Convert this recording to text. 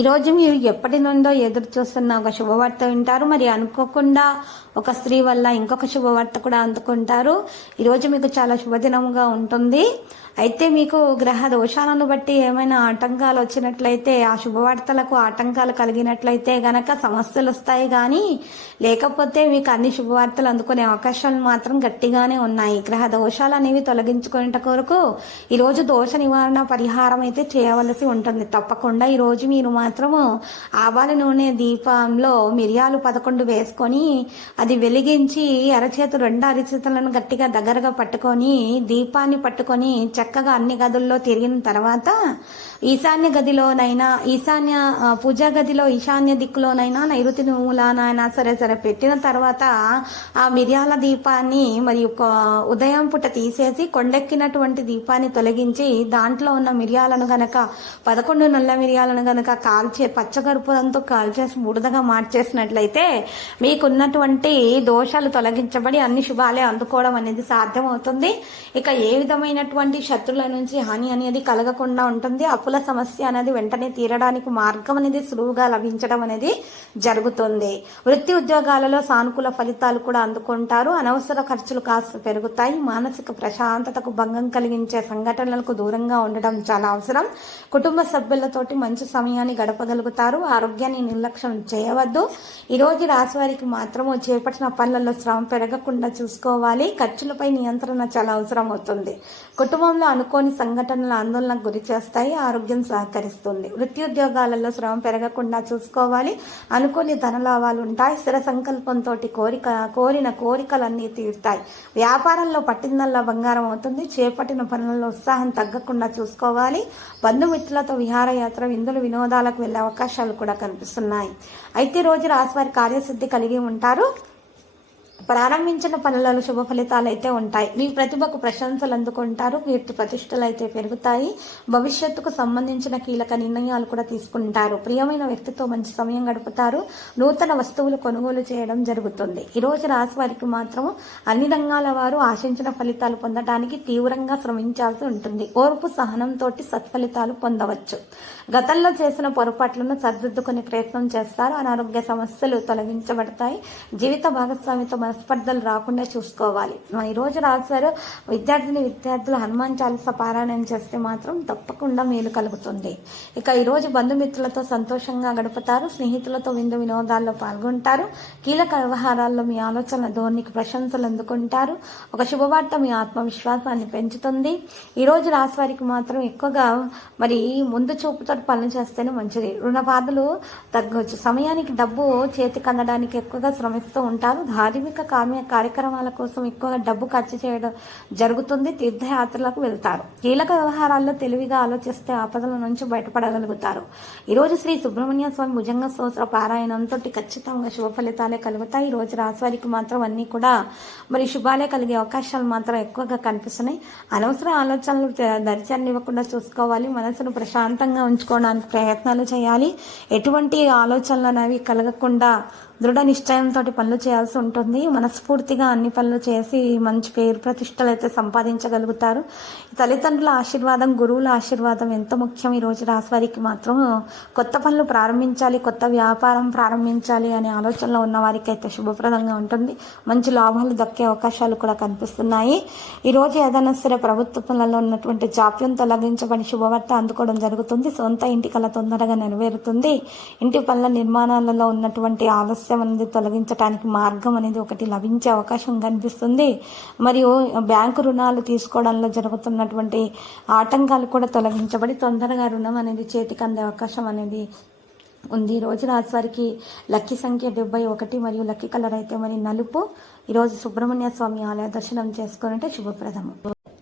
ఈరోజు మీరు ఎప్పటి నుండో ఎదురు చూస్తున్న ఒక శుభవార్త వింటారు. మరి అనుకోకుండా ఒక స్త్రీ వల్ల ఇంకొక శుభవార్త కూడా అందుకుంటారు. ఈరోజు మీకు చాలా శుభదినముగా ఉంటుంది. అయితే మీకు గ్రహ దోషాలను బట్టి ఏమైనా ఆటంకాలు వచ్చినట్లయితే ఆ శుభవార్తలకు ఆటంకాలు కలిగినట్లయితే గనక సమస్యలు వస్తాయి కానీ లేకపోతే మీకు అన్ని శుభవార్తలు అందుకునే అవకాశాలు మాత్రం గట్టిగానే ఉన్నాయి. గ్రహ దోషాలు అనేవి తొలగించుకునేట కొరకు ఈరోజు దోష నివారణ పరిహారం అయితే చేయవలసి ఉంటుంది. తప్పకుండా ఈరోజు మీరు మాత్రము ఆవాల నూనె దీపంలో మిరియాలు పదకొండు వేసుకొని అది వెలిగించి అరచేతు రెండు అరచేతులను గట్టిగా దగ్గరగా పట్టుకొని దీపాన్ని పట్టుకొని చక్కగా అన్ని గదుల్లో తిరిగిన తర్వాత ఈశాన్య గదిలోనైనా ఈశాన్య పూజా గదిలో ఈశాన్య దిక్కులోనైనా నైరుతి మూలానైనా సరే సరే పెట్టిన తర్వాత ఆ మిరియాల దీపాన్ని మరియు ఉదయం పూట తీసేసి కొండెక్కినటువంటి దీపాన్ని తొలగించి దాంట్లో ఉన్న మిరియాలను గనక పదకొండు నల్ల మిరియాలను గనక కాల్చే పచ్చగరుపులంతో కాల్చేసి బూడిదగా మార్చేసినట్లయితే మీకున్నటువంటి దోషాలు తొలగించబడి అన్ని శుభాలే అందుకోవడం అనేది సాధ్యమవుతుంది. ఇక ఏ విధమైనటువంటి శత్రుల నుంచి హాని అనేది కలగకుండా ఉంటుంది. అప్పుల సమస్య అనేది వెంటనే తీరడానికి మార్గం అనేది సులువుగా లభించడం అనేది జరుగుతుంది. వృత్తి ఉద్యోగాలలో సానుకూల ఫలితాలు కూడా అందుకుంటారు. అనవసర ఖర్చులు కాస్త పెరుగుతాయి. మానసిక ప్రశాంతతకు భంగం కలిగించే సంఘటనలకు దూరంగా ఉండడం చాలా అవసరం. కుటుంబ సభ్యులతోటి మంచి సమయాన్ని గడపగలుగుతారు. ఆరోగ్యాన్ని నిర్లక్ష్యం చేయవద్దు. ఈరోజు రాశివారికి మాత్రము చేపట్టిన పనులలో శ్రమ పెరగకుండా చూసుకోవాలి. ఖర్చులపై నియంత్రణ చాలా అవసరం అవుతుంది. కుటుంబంలో అనుకోని సంఘటనలు ఆందోళనకు గురి చేస్తాయి. ఆరోగ్య సహకరిస్తుంది. వృత్తి ఉద్యోగాలలో శ్రమ పెరగకుండా చూసుకోవాలి. అనుకోని ధనలాభాలు ఉంటాయి. స్థిర సంకల్పంతో కోరిక కోరిన కోరికలన్నీ తీరుతాయి. వ్యాపారంలో పట్టిందల్లా బంగారం అవుతుంది. చేపట్టిన పనులలో ఉత్సాహం తగ్గకుండా చూసుకోవాలి. బంధుమిత్రులతో విహారయాత్ర విందులు వినోదాలకు వెళ్ళే అవకాశాలు కూడా కనిపిస్తున్నాయి. అయితే రోజు రాశివారి కార్యసిద్ధి కలిగి ఉంటారు. ప్రారంభించిన పనులలో శుభ ఫలితాలు అయితే ఉంటాయి. మీ ప్రతిభకు ప్రశంసలు అందుకుంటారు. కీర్తి ప్రతిష్టలు అయితే పెరుగుతాయి. భవిష్యత్తుకు సంబంధించిన కీలక నిర్ణయాలు కూడా తీసుకుంటారు. ప్రియమైన వ్యక్తితో మంచి సమయం గడుపుతారు. నూతన వస్తువులు కొనుగోలు చేయడం జరుగుతుంది. ఈ రోజు రాశి వారికి మాత్రం అన్ని రంగాల వారు ఆశించిన ఫలితాలు పొందడానికి తీవ్రంగా శ్రమించాల్సి ఉంటుంది. ఓర్పు సహనంతో సత్ఫలితాలు పొందవచ్చు. గతంలో చేసిన పొరపాట్లను సరిదిద్దుకునే ప్రయత్నం చేస్తారు. అనారోగ్య సమస్యలు తొలగించబడతాయి. జీవిత భాగస్వామితో మనస్పర్ధలు రాకుండా చూసుకోవాలి. ఈరోజు ఈ రోజు రాశారు విద్యార్థిని విద్యార్థులు హనుమాన్ చాలీస పారాయణం చేస్తే మాత్రం తప్పకుండా మేలు కలుగుతుంది. ఇక ఈరోజు బంధుమిత్రులతో సంతోషంగా గడుపుతారు స్నేహితులతో విందు వినోదాల్లో పాల్గొంటారు కీలక వ్యవహారాల్లో మీ ఆలోచన ధోరణికి ప్రశంసలు అందుకుంటారు. ఒక శుభవార్త మీ ఆత్మవిశ్వాసాన్ని పెంచుతుంది. ఈరోజు రాశి వారికి మాత్రం ఎక్కువగా మరి ముందు చూపుతో పనులు చేస్తేనే మంచిది. రుణ బాధలు తగ్గవచ్చు సమయానికి డబ్బు చేతికి అందడానికి ఎక్కువగా శ్రమిస్తూ ఉంటారు. ధార్మిక కామ్య కార్యక్రమాల కోసం ఎక్కువగా డబ్బు ఖర్చు చేయడం జరుగుతుంది. తీర్థయాత్రలకు వెళ్తారు. కీలక వ్యవహారాల్లో తెలివిగా ఆలోచిస్తే ఆపదల నుంచి బయటపడగలుగుతారు. ఈరోజు శ్రీ సుబ్రహ్మణ్య స్వామి భుజంగ స్తోత్ర పారాయణంతో ఖచ్చితంగా శుభ ఫలితాలే కలుగుతాయి. ఈ రోజు రాశివారికి మాత్రం అన్నీ కూడా మరి శుభాలే కలిగే అవకాశాలు మాత్రం ఎక్కువగా కనిపిస్తున్నాయి. అనవసర ఆలోచనలు త- దరిచారనివ్వకుండా చూసుకోవాలి. మనసును ప్రశాంతంగా ఉంచుకోవడానికి ప్రయత్నాలు చేయాలి. ఎటువంటి ఆలోచనలు అనేవి కలగకుండా దృఢ నిశ్చయంతో పనులు చేయాల్సి ఉంటుంది. మనస్ఫూర్తిగా అన్ని పనులు చేసి మంచి పేరు ప్రతిష్టలు అయితే సంపాదించగలుగుతారు. తల్లిదండ్రుల ఆశీర్వాదం గురువుల ఆశీర్వాదం ఎంత ముఖ్యం. ఈ రోజు రాశివారికి మాత్రం కొత్త పనులు ప్రారంభించాలి కొత్త వ్యాపారం ప్రారంభించాలి అనే ఆలోచనలో ఉన్న వారికి అయితే శుభప్రదంగా ఉంటుంది. మంచి లాభాలు దక్కే అవకాశాలు కూడా కనిపిస్తున్నాయి. ఈ రోజు ఏదైనా సరే ప్రభుత్వ పనులలో ఉన్నటువంటి జాప్యం తొలగించబడి శుభవార్త అందుకోవడం జరుగుతుంది. సొంత ఇంటి కళ తొందరగా నెరవేరుతుంది. ఇంటి పనుల నిర్మాణాలలో ఉన్నటువంటి ఆలస్యం అనేది తొలగించడానికి మార్గం అనేది ఒకటి లభించే అవకాశం కనిపిస్తుంది. మరియు బ్యాంకు రుణాలు తీసుకోవడంలో జరుగుతున్నటువంటి ఆటంకాలు కూడా తొలగించబడి తొందరగా రుణం అనేది చేతికి అందే అవకాశం అనేది ఉంది. ఈరోజు రోజు లక్కీ సంఖ్య డెబ్బై ఒకటి మరియు లక్కీ కలర్ అయితే మరి నలుపు. ఈరోజు సుబ్రహ్మణ్య స్వామి ఆలయ దర్శనం చేసుకుని శుభప్రదము.